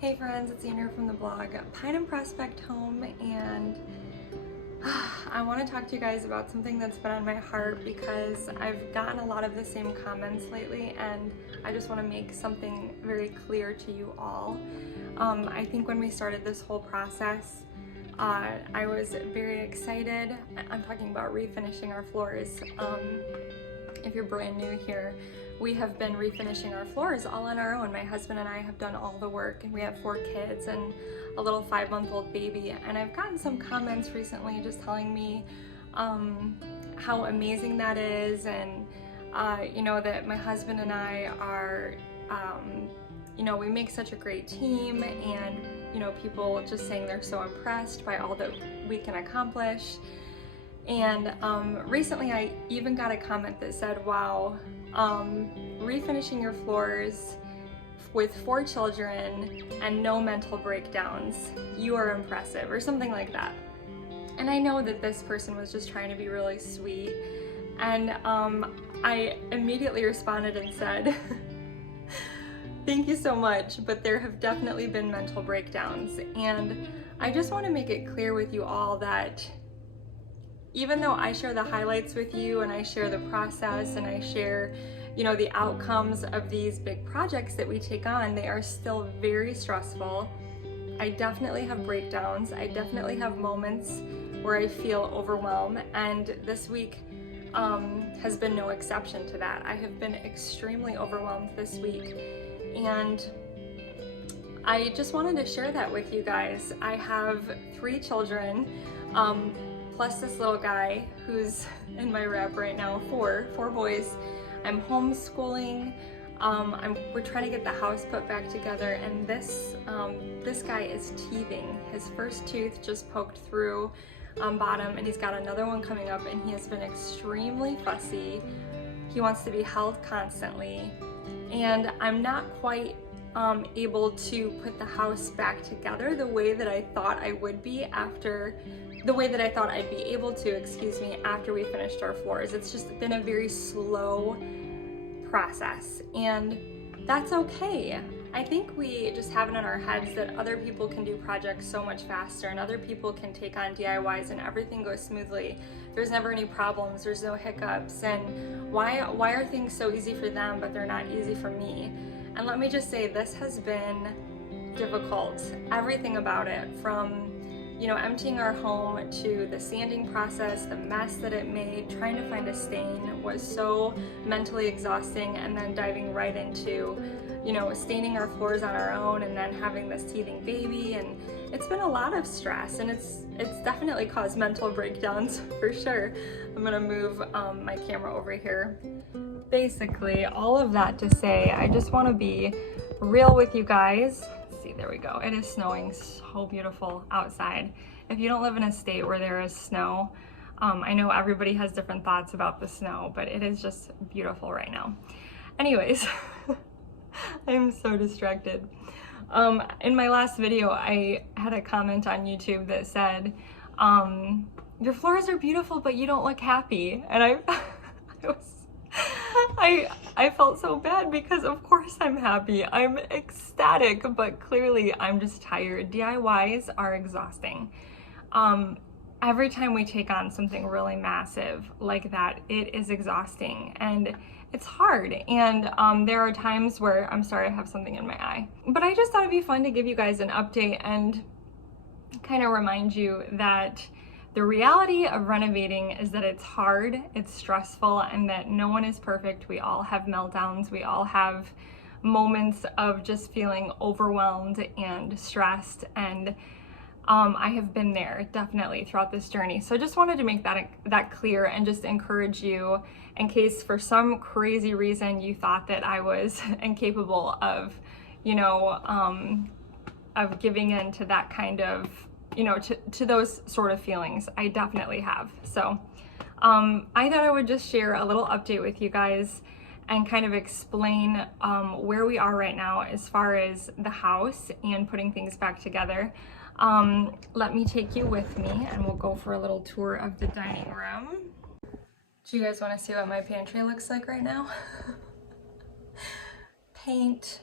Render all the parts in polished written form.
Hey friends, it's Andrea from the blog Pine and Prospect Home, and I want to talk to you guys about something that's been on my heart because I've gotten a lot of the same comments lately, and I just want to make something very clear to you all. I think when we started this whole process, I was very excited. I'm talking about refinishing our floors. If you're brand new here, we have been refinishing our floors all on our own. My husband and I have done all the work, and we have 4 kids and a little 5-month-old baby. And I've gotten some comments recently just telling me how amazing that is, and that my husband and I are, we make such a great team, and people just saying they're so impressed by all that we can accomplish. And recently I even got a comment that said, wow, refinishing your floors with 4 children and no mental breakdowns, you are impressive, or something like that. And I know that this person was just trying to be really sweet, and I immediately responded and said, thank you so much, but there have definitely been mental breakdowns. And I just want to make it clear with you all that even though I share the highlights with you, and I share the process, and I share, the outcomes of these big projects that we take on, they are still very stressful. I definitely have breakdowns. I definitely have moments where I feel overwhelmed, and this week has been no exception to that. I have been extremely overwhelmed this week, and I just wanted to share that with you guys. I have 3 children, plus this little guy who's in my wrap right now, 4 boys. I'm homeschooling. We're trying to get the house put back together, and this guy is teething. His first tooth just poked through bottom, and he's got another one coming up, and he has been extremely fussy. He wants to be held constantly, and I'm not quite able to put the house back together the way that I thought I would be after I'd be able to, after we finished our floors. It's just been a very slow process, and that's okay. I think we just have it in our heads that other people can do projects so much faster, and other people can take on DIYs and everything goes smoothly. There's never any problems, there's no hiccups, and why are things so easy for them but they're not easy for me? And let me just say, this has been difficult. Everything about it, from emptying our home to the sanding process, the mess that it made, trying to find a stain was so mentally exhausting, and then diving right into, staining our floors on our own, and then having this teething baby, and it's been a lot of stress, and it's definitely caused mental breakdowns for sure. I'm gonna move my camera over here. Basically, all of that to say, I just want to be real with you guys. See, there we go. It is snowing so beautiful outside. If you don't live in a state where there is snow, I know everybody has different thoughts about the snow, but it is just beautiful right now. Anyways, I'm so distracted. In my last video, I had a comment on YouTube that said, your floors are beautiful, but you don't look happy. And I felt so bad because of course I'm happy. I'm ecstatic, but clearly I'm just tired. DIYs are exhausting. Every time we take on something really massive like that, it is exhausting and it's hard. And there are times where, I'm sorry, I have something in my eye. But I just thought it'd be fun to give you guys an update and kind of remind you that the reality of renovating is that it's hard, it's stressful, and that no one is perfect. We all have meltdowns. We all have moments of just feeling overwhelmed and stressed, and I have been there definitely throughout this journey. So I just wanted to make that clear and just encourage you, in case for some crazy reason you thought that I was incapable of, of giving in to that kind of, to those sort of feelings. I definitely have. So I thought I would just share a little update with you guys and kind of explain where we are right now as far as the house and putting things back together. Let me take you with me and we'll go for a little tour of the dining room. Do you guys want to see what my pantry looks like right now? Paint,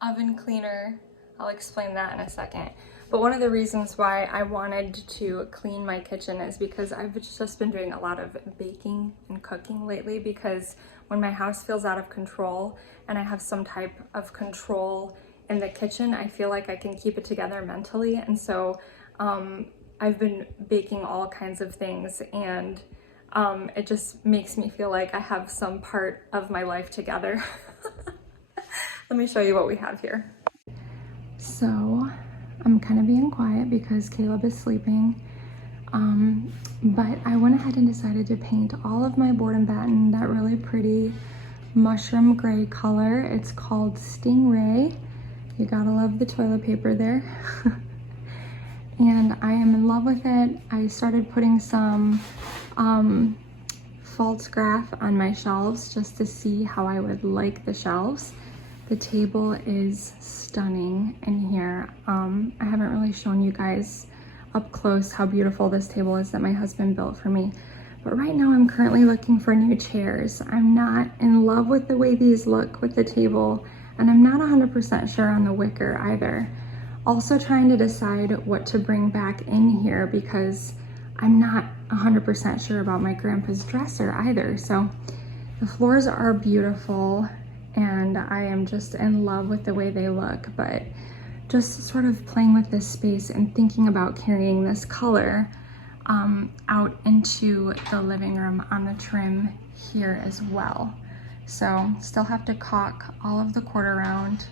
oven cleaner, I'll explain that in a second. But one of the reasons why I wanted to clean my kitchen is because I've just been doing a lot of baking and cooking lately, because when my house feels out of control and I have some type of control in the kitchen, I feel like I can keep it together mentally. And so I've been baking all kinds of things, and it just makes me feel like I have some part of my life together. Let me show you what we have here. So I'm kind of being quiet because Caleb is sleeping, but I went ahead and decided to paint all of my board and batten that really pretty mushroom gray color. It's called Stingray. You gotta love the toilet paper there. And I am in love with it. I started putting some false graph on my shelves just to see how I would like the shelves. The table is stunning in here. I haven't really shown you guys up close how beautiful this table is that my husband built for me. But right now I'm currently looking for new chairs. I'm not in love with the way these look with the table, and I'm not 100% sure on the wicker either. Also trying to decide what to bring back in here because I'm not 100% sure about my grandpa's dresser either. So the floors are beautiful, and I am just in love with the way they look, but just sort of playing with this space and thinking about carrying this color out into the living room on the trim here as well. So still have to caulk all of the quarter round.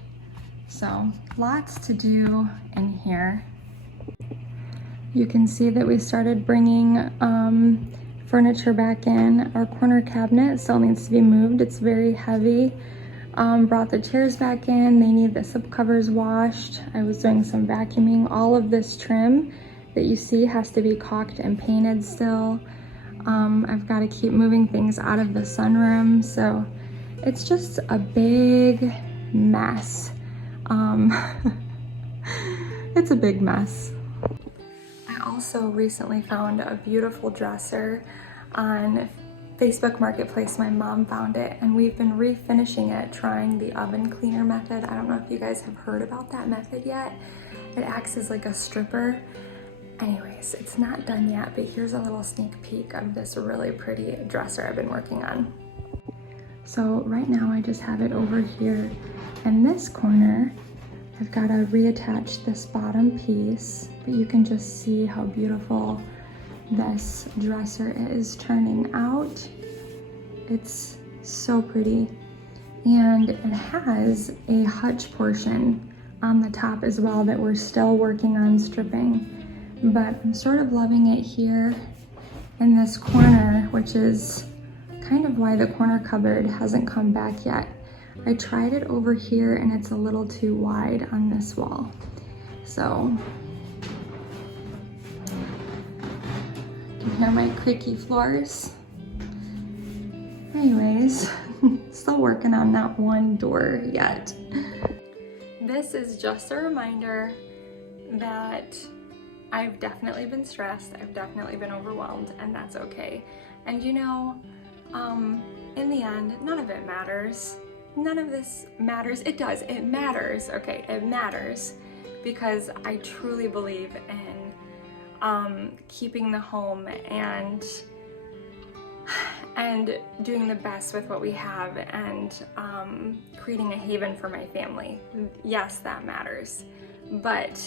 So lots to do in here. You can see that we started bringing furniture back in. Our corner cabinet still needs to be moved. It's very heavy. Brought the chairs back in. They need the slip covers washed. I was doing some vacuuming. All of this trim that you see has to be caulked and painted still. I've got to keep moving things out of the sunroom. So it's just a big mess. It's a big mess. I also recently found a beautiful dresser on Facebook Marketplace. My mom found it, and we've been refinishing it, trying the oven cleaner method. I don't know if you guys have heard about that method yet. It acts as like a stripper. Anyways, it's not done yet, but here's a little sneak peek of this really pretty dresser I've been working on. So right now I just have it over here in this corner. I've got to reattach this bottom piece, but you can just see how beautiful this dresser is turning out. It's so pretty, and it has a hutch portion on the top as well that we're still working on stripping, but I'm sort of loving it here in this corner, which is kind of why the corner cupboard hasn't come back yet. I tried it over here and it's a little too wide on this wall. So you can hear my creaky floors. Anyways, still working on that one door yet. This is just a reminder that I've definitely been stressed, I've definitely been overwhelmed, and that's okay. And you know, in the end, none of it matters. None of this matters. It does, it matters, okay, it matters, because I truly believe in keeping the home and doing the best with what we have, and creating a haven for my family. Yes, that matters. But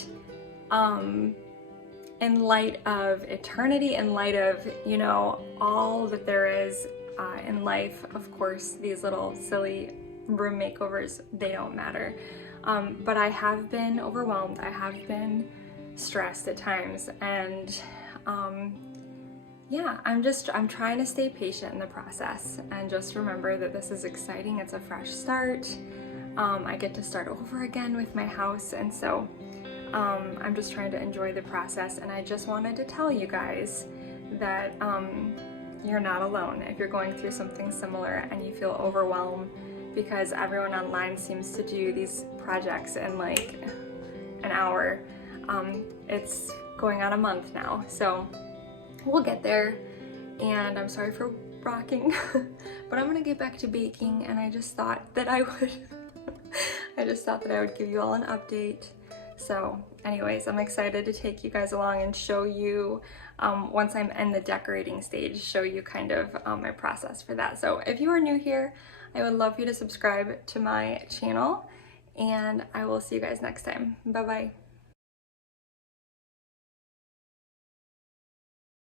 in light of eternity, in light of, you know, all that there is in life, of course, these little silly room makeovers, they don't matter. But I have been overwhelmed, I have been stressed at times, and yeah, I'm trying to stay patient in the process and just remember that this is exciting. It's a fresh start. I get to start over again with my house, and so I'm just trying to enjoy the process. And I just wanted to tell you guys that you're not alone if you're going through something similar and you feel overwhelmed, because everyone online seems to do these projects in like an hour. It's going on a month now, so we'll get there. And I'm sorry for rocking, but I'm gonna get back to baking, and I just thought that I would give you all an update. So anyways, I'm excited to take you guys along and show you, once I'm in the decorating stage, show you kind of my process for that. So if you are new here, I would love for you to subscribe to my channel, and I will see you guys next time. Bye bye.